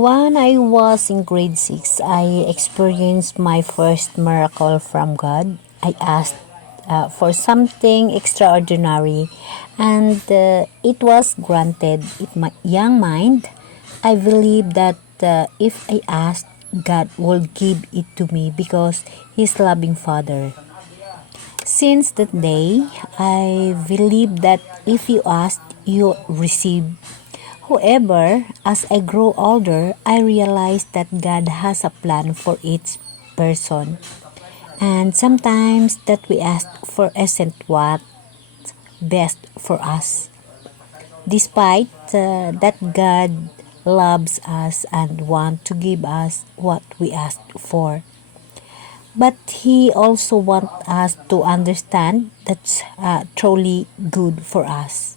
When I was in grade 6, I experienced my first miracle from God. I asked for something extraordinary, and it was granted. In my young mind, I believed that if I asked, God will give it to me because He's loving Father. Since that day, I believe that if you ask, you receive. However, as I grow older, I realize that God has a plan for each person. And sometimes that we ask for isn't what best for us. Despite that God loves us and wants to give us what we ask for. But He also wants us to understand that's truly good for us.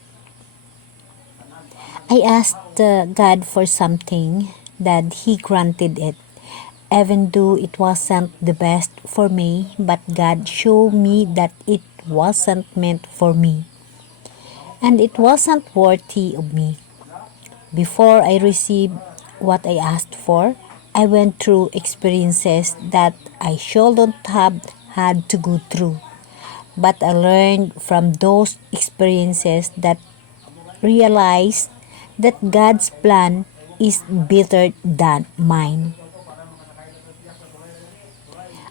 I asked God for something that He granted it, even though it wasn't the best for me, but God showed me that it wasn't meant for me, and it wasn't worthy of me. Before I received what I asked for, I went through experiences that I shouldn't have had to go through. But I learned from those experiences that realized that God's plan is better than mine.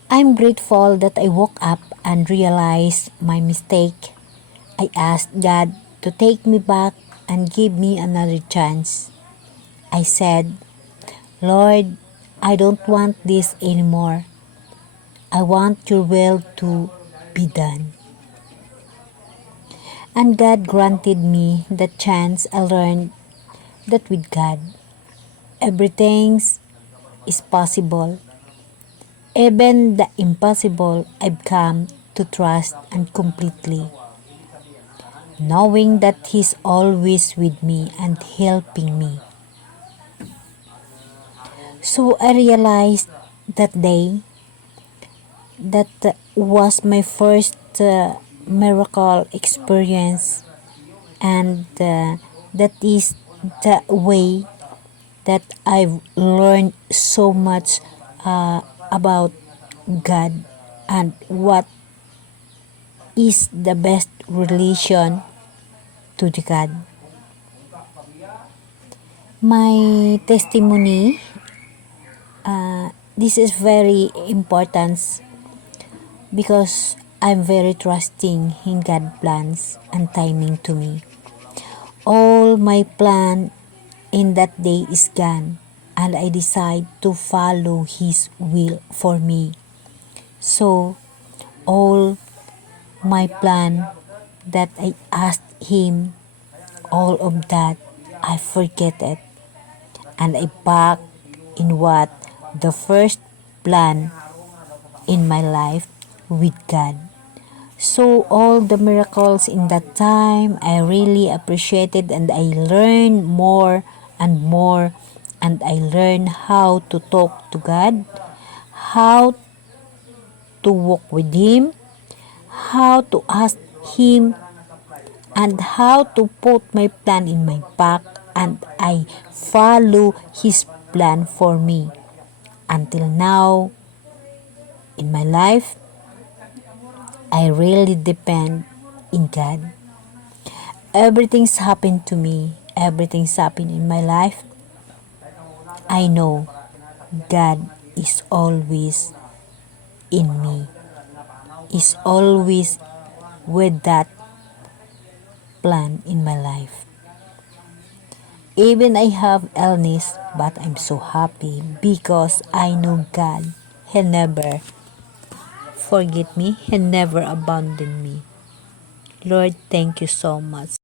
I'm grateful that I woke up and realized my mistake. I asked God to take me back and give me another chance. I said, Lord, I don't want this anymore. I want your will to be done. And God granted me the chance. I learned that with God, everything is possible. Even the impossible, I've come to trust and completely, knowing that He's always with me and helping me. So I realized that day that was my first miracle experience, and that is the way that I've learned so much about God and what is the best relation to the God. My testimony, this is very important because I'm very trusting in God's plans and timing to me. All my plan in that day is gone, and I decide to follow His will for me. So, all my plan that I asked Him, all of that, I forget it. And I back in what the first plan in my life with God. So all the miracles in that time, I really appreciated, and I learned more and more, and I learned how to talk to God, how to walk with Him, how to ask Him, and how to put my plan in my back, and I follow His plan for me. Until now, in my life, I really depend in God. Everything's happened to me. Everything's happened in my life. I know God is always in me. Is always with that plan in my life. Even I have illness, but I'm so happy because I know God. He never forget me. He never abandoned me. Lord, thank you so much.